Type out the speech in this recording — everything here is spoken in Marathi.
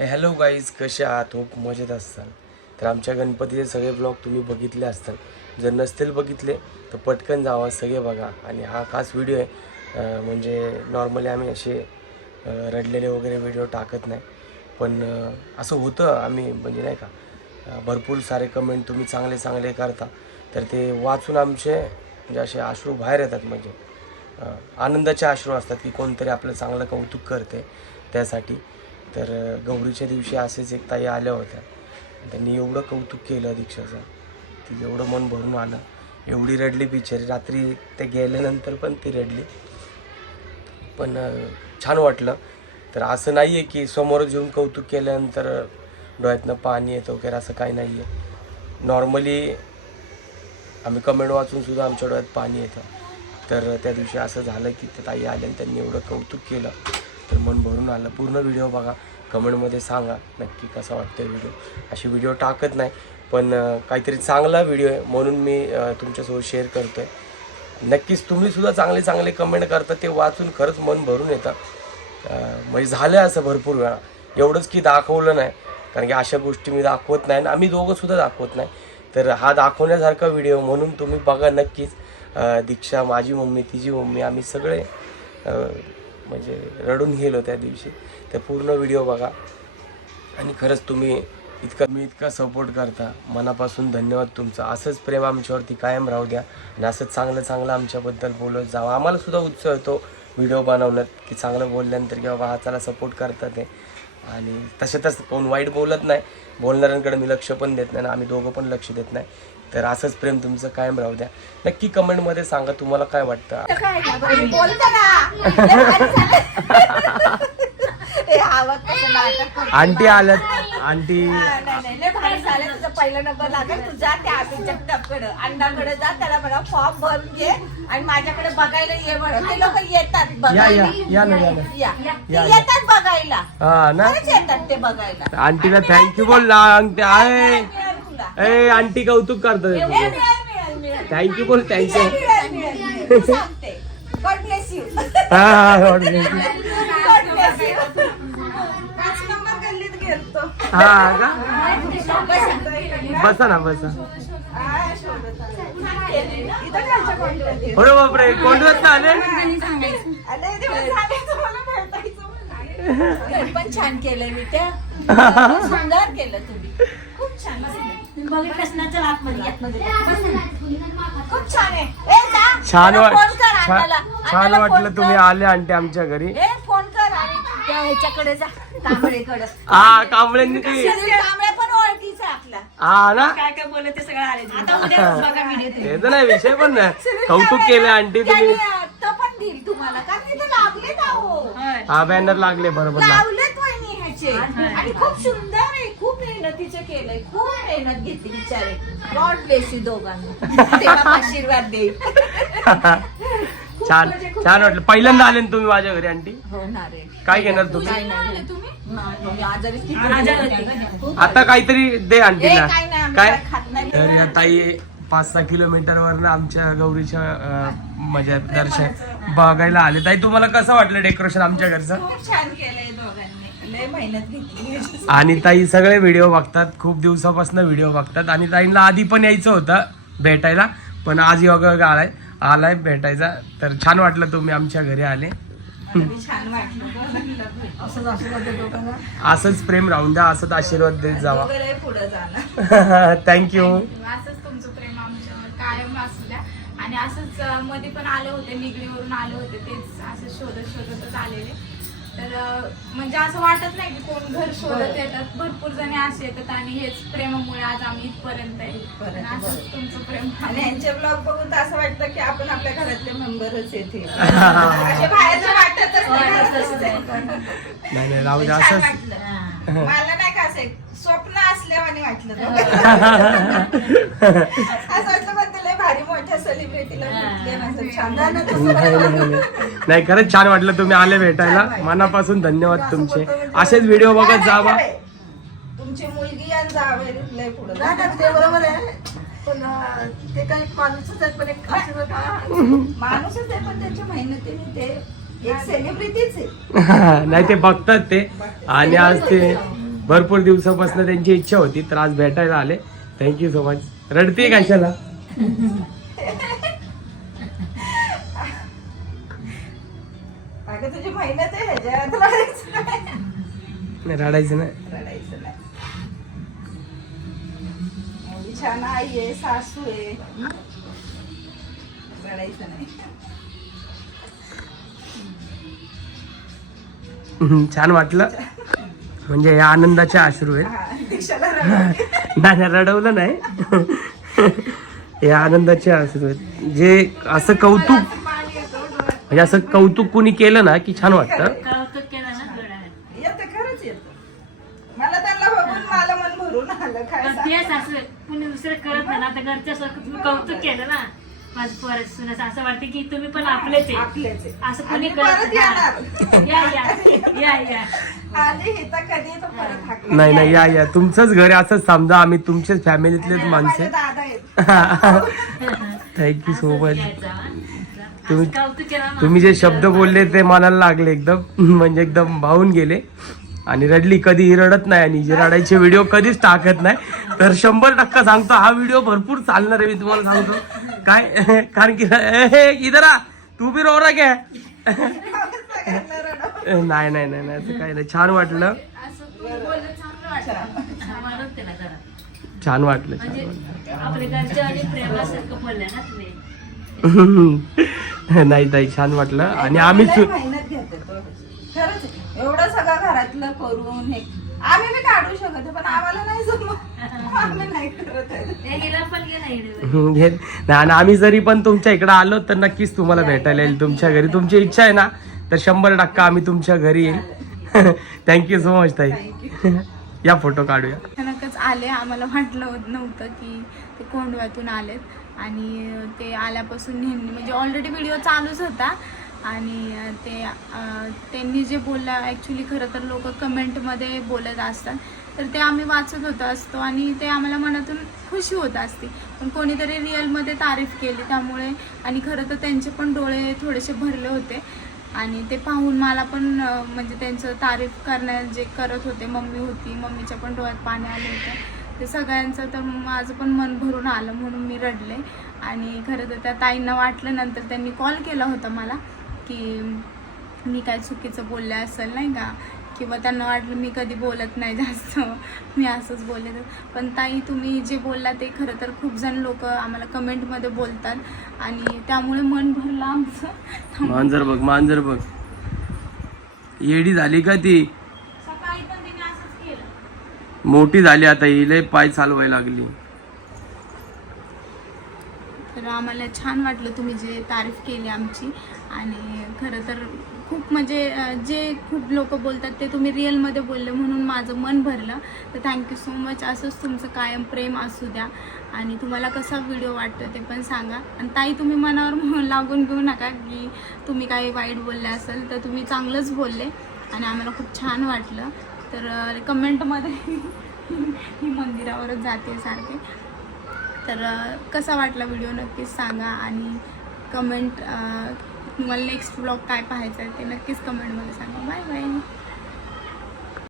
हॅलो गाईज कसे आहात? हो, खूप मजेत असताल. तर आमच्या गणपतीचे सगळे ब्लॉग तुम्ही बघितले असताल. जर नसतील बघितले तर पटकन जावा सगळे बघा. आणि हा खास व्हिडिओ आहे. म्हणजे नॉर्मली आम्ही असे रडलेले वगैरे व्हिडिओ टाकत नाही. पण असं होतं आम्ही म्हणजे नाही का भरपूर सारे कमेंट तुम्ही चांगले चांगले करता. तर ते वाचून आमचे म्हणजे असे अश्रू बाहेर येतात म्हणजे आनंदाचे अश्रू असतात की कोणतरी आपलं चांगलं कौतुक करते त्यासाठी. तर गौरीच्या दिवशी असेच एक ताई आल्या होत्या. त्यांनी एवढं कौतुक केलं दीक्षाचं. ती एवढं मन भरून आलं. एवढी रडली बिचारी. रात्री ते गेल्यानंतर पण ती रडली. पण छान वाटलं. तर असं नाही आहे की समोर घेऊन कौतुक केल्यानंतर डोळ्यातनं पाणी येतं वगैरे असं काही नाही आहे नॉर्मली आम्ही कमेंट वाचूनसुद्धा आमच्या डोळ्यात पाणी येतं. तर त्या दिवशी असं झालं की ते ताई आल्या आणि त्यांनी एवढं कौतुक केलं. तर मन भरून आलं. पूर्ण व्हिडिओ बघा. कमेंटमध्ये सांगा नक्की कसा वाटतं व्हिडिओ. अशी व्हिडिओ टाकत नाही पण काहीतरी चांगला व्हिडिओ आहे म्हणून मी तुमच्यासोबत शेअर करतो आहे नक्कीच तुम्हीसुद्धा चांगले चांगले कमेंट करता ते वाचून खरंच मन भरून येतं. म्हणजे झालं असं भरपूर वेळा. एवढंच की दाखवलं नाही कारण की अशा गोष्टी मी दाखवत नाही आणि आम्ही दोघंसुद्धा दाखवत नाही. तर हा दाखवण्यासारखा व्हिडिओ म्हणून तुम्ही बघा नक्कीच. दीक्षा माझी मम्मी तिची मम्मी आम्ही सगळे म्हणजे रडून गेलो त्या दिवशी. तर पूर्ण व्हिडिओ बघा. आणि खरंच तुम्ही इतका मी इतका सपोर्ट करता. मनापासून धन्यवाद तुमचा. असंच प्रेम आमच्यावरती कायम राहू द्या. आणि असंच चांगलं चांगलं आमच्याबद्दल बोलत जावं. आम्हाला सुद्धा उत्साह येतो व्हिडिओ बनवण्यात की चांगलं बोलल्यानंतर की बाबा हा चला सपोर्ट करतात ते. आणि तशातच कोण वाईट बोलत नाही. बोलणाऱ्यांकडे मी लक्ष पण देत नाही आणि आम्ही दोघं पण लक्ष देत नाही. तर असंच प्रेम तुमचं कायम राहू द्या. नक्की कमेंटमध्ये सांगा तुम्हाला काय वाटतं. हे. आंटी आल्यात. आंटी. नाही नाही लय भारी झालं. तुझा पहिला नंबर लागेल. तू जा त्या अण्णाकडे जा त्याला म्हणा फॉर्म भरून घे. आणि माझ्याकडे बघायला ये ते लोक येतात या बघायला. या या ना या ना. या. या, ते या. येतात बघायला. हा ना. खरंच येतात ते बघायला. आंटीला थँक्यू बोल ना आंटी. आहे ए आंटी कौतुक करतो हे थँक्यू बोल थँक्यू हा हा हा का? बसा ना बसा. बापरे कोंडवत आले? पण छान केलं मी त्या सुंदर केलं तुम्ही. खूप छान खूप छान आहे. ए, जा. छान त्याला वाट फोन कर अण्णाला. छान- अण्णाला वाटलं फोन तुम्ही कर. आले आंटी आमच्या घरी. ए फोन कर. आणि त्या ह्याच्याकडे जा. तांबडेकडे हा कांबळ्यांनी ती तांबड्या पण ओळखीचा आपला हा ना? काय काय बोलत ते सगळं आले आता उद्या बघा व्हिडिओ ते. तर नाही विषय पण नाही. कौतुक केलं आंटी तुम्ही. त्याने तो पण देईल तुम्हाला. कारण तिथे लागलेत आहो हा बॅनर लागले बरोबर. ना लावलेत वहिनी ह्याचे. आणि खूप सुंदर आहे. मेहनतीचं केलंय खूप मेहनत घेतली बिचारे. गॉड ब्लेस यू दोघांना. देवा आशीर्वाद देईल. छान छान वाटलं. पहिल्यांदा आले ना तुम्ही माझ्या घरी आंटी? होणार आहे काय घेणार तुम्ही? नाही नाही नाही, मी आजारी किती खूप- आता काहीतरी दे ए, आंटीला काय नाही आम्ही काय? काय खात नाही. तर या ताई पाच सहा किलोमीटरवरनं आमच्या गौरीच्या अं, म्हणजे दर्शन बघायला आले. ताई तुम्हाला कसं वाटलं डेकोरेशन आमच्या घरचं? खूप छान केलंय. लय मेहनत घेतली आणि ताई सगळे व्हिडिओ बघतात खूप दिवसापासून व्हिडिओ बघतात. आणि ताईंना आधी पण यायचं होतं भेटायला पण आज योगा आलाय आलाय भेटायचा. तर छान वाटलं तुम्ही आमच्या घरी आले. मला बी छान वाटलं असंच प्रेम राहून द्या असंच आशीर्वाद देत जावा. वगैरे पुढे जाणार. थँक्यू असंच तुमचं प्रेम आमच्यावर कायम असू द्या. आणि असंच मध्ये पण आले होते निगडीवरून आले होते तेच असं शोधत शोधतच आलेले. तर म्हणजे असं वाटत नाही की कोण घर शोधत येतात. भरपूर जणी असे येतात आणि हेच प्रेमामुळे आज आम्ही इथपर्यंत आहे. असंच तुमचं प्रेम आणि यांचे ब्लॉग बघून तर असं वाटतं की आपण आपल्या घरातले मेंबरच येथे असे बाहेरचं वाटतच नाही, राहू असंच. मला नाही का असं स्वप्न असल्यावानी वाटलं दोघांना. असं वाटलं पण ते लय भारी मोठ्या सेलिब्रिटीला भेटले ना असं छान नाही नाही नाही. नाही. खरंच छान वाटलं तुम्ही आले भेटायला. मनापासून धन्यवाद तुमचे. असेच व्हिडिओ बघत जावा. तुमची मुलगी आणि जावे लय पुढे ते बरोबर आहे. पण अं, ते काही माणूसच आहे पण एक आशीर्वाद हा. माणूसच आहे पण त्याच्या मेहनतीने ते एक सेलिब्रिटीच आहे नाही ते बघतात ते. आणि आज ते भरपूर दिवसापासून त्यांची इच्छा होती तर आज भेटायला आले. थँक्यू सो मच रडते कशाला मेहनत आहे ह्याच्यात रडायचं नाही. रडायचं नाही. रडायचं नाही. एवढी छान आई आहे सासू आहे. रडायचं नाही. हम्म, छान वाटलं. म्हणजे या आनंदाचे अश्रू आहेत. हा, दीक्षाला रडवली. नाही नाही, रडवलं नाही. हे आनंदाचे अश्रू आहेत. जे असं कौतुक. म्हणजे असं कौतुक कुणी केलं ना की छान वाटतं. कौतुक केलं ना डोळ्यात येतं खरंच येतं. मला त्यांना बघून मला मन भरून आलं काय पण सांगू. तेच असं कुणी दुसरं करत नाही ना आता घरच्या सारखं तुम्ही कौतुक केलं ना माझं पोरं सुनस असं वाटतं की तुम्ही पण आपलेच आहे. आपलेच आहे. असं कोणी आणि परत करत येणार. या या या या आधी हे तर कधी तर परत हाकणार. नाही नाही या या. तुमचंच घर आहे. असंच समजा आम्ही तुमच्याच फॅमिलीतलेच माणसं माझे दादा आहेत. थँक्यू सो असंच मच हा. तुम्ही- तुम्ही जे शब्द बोलले ते मनाला लागले एकदम. म्हणजे एकदम भावून गेले. आणि रडली कधीही रडत नाही आणि जे रडायचे व्हिडिओ कधीच टाकत नाही. तर शंभर टक्का सांगतो हा व्हिडिओ भरपूर चालणार आहे मी तुम्हाला सांगतो. काय? कारण की हे, इधर तू बी रोरा काय नाही नाही नाही नाही काही नाही. छान वाटलं. छान वाटलं छान म्हणजे वाटलं. नाही ताई छान वाटलं. आणि आम्ही लय सु- मेहनत घेते तो. खरंच. एवढं सगळं घरातलं करून हे आम्ही बी काढू शकत पण आम्हाला नाही जमत. आम्ही नाही करत आहे. हे. हम्म, हे- नाही, आणि आम्ही जरी पण तुमच्या इकडे आलो तर नक्कीच तुम्हाला भेटायला येईल तुमच्या घरी. तुमची इच्छा आहे ना तर शंभर टक्का आम्ही तुमच्या घरी येईल. थँक्यू सो मच ताई. या फोटो काढूया. अचानकच आले. आम्हाला वाटलं होत नव्हतं की ते कोंडव्यातून आलेत. आणि ते आल्यापासून नेहमी म्हणजे ऑलरेडी व्हिडिओ चालूच होता. आणि ते त्यांनी जे बोललं ॲक्च्युली खरं तर लोक कमेंटमध्ये बोलत असतात. तर ते आम्ही वाचत होतो असतो आणि ते आम्हाला मनातून खुशी होत असते. पण कोणीतरी रिअलमध्ये तारीफ केली त्यामुळे आणि खरं तर त्यांचे पण डोळे थोडेसे भरले होते. आणि ते पाहून मला पण म्हणजे त्यांचं तारीफ करण्या जे करत होते मम्मी होती मम्मीच्या पण डोळ्यात पाणी आले होते. ते सगळ्यांचं तर माझं पण मन भरून आलं म्हणून मी रडले. आणि खरं तर त्या ताईंना वाटलं नंतर त्यांनी कॉल केला होता मला की मी काय चुकीचं बोलले असेल नाही का? किंवा त्यांना वाटलं मी कधी बोलत नाही जास्त. मी असंच बोलले तर. पण ताई तुम्ही जे बोलला ते खरं तर खूप जण लोक आम्हाला कमेंटमध्ये बोलतात. आणि त्यामुळे मन भरलं आमचं. मांजर बघ मांजर बघ. येडी झाली का ती सकाळी पण तिने असंच केलं मोठी झाली आता हिले पाय चालवायला लागली. तर आम्हाला छान वाटलं तुम्ही जे तारीफ केली आमची. आणि खरं तर खूप म्हणजे जे खूप लोक बोलतात ते तुम्ही रिअलमध्ये बोलले म्हणून माझं मन भरलं. तर थँक्यू सो मच असंच तुमचं कायम प्रेम असू द्या. आणि तुम्हाला कसा व्हिडिओ वाटतो ते पण सांगा. आणि ताई तुम्ही मनावर लागून घेऊ नका की तुम्ही काही वाईट बोलले असेल तर तुम्ही चांगलंच बोलले. आणि आम्हाला खूप छान वाटलं. तर कमेंटमध्ये मी मंदिरावरच जाते सारखे. तर कसा वाटला व्हिडिओ नक्कीच सांगा आणि कमेंट तुम्हाला नेक्स्ट ब्लॉग काय पाहायचं आहे ते नक्कीच कमेंटमध्ये सांगा. Bye bye.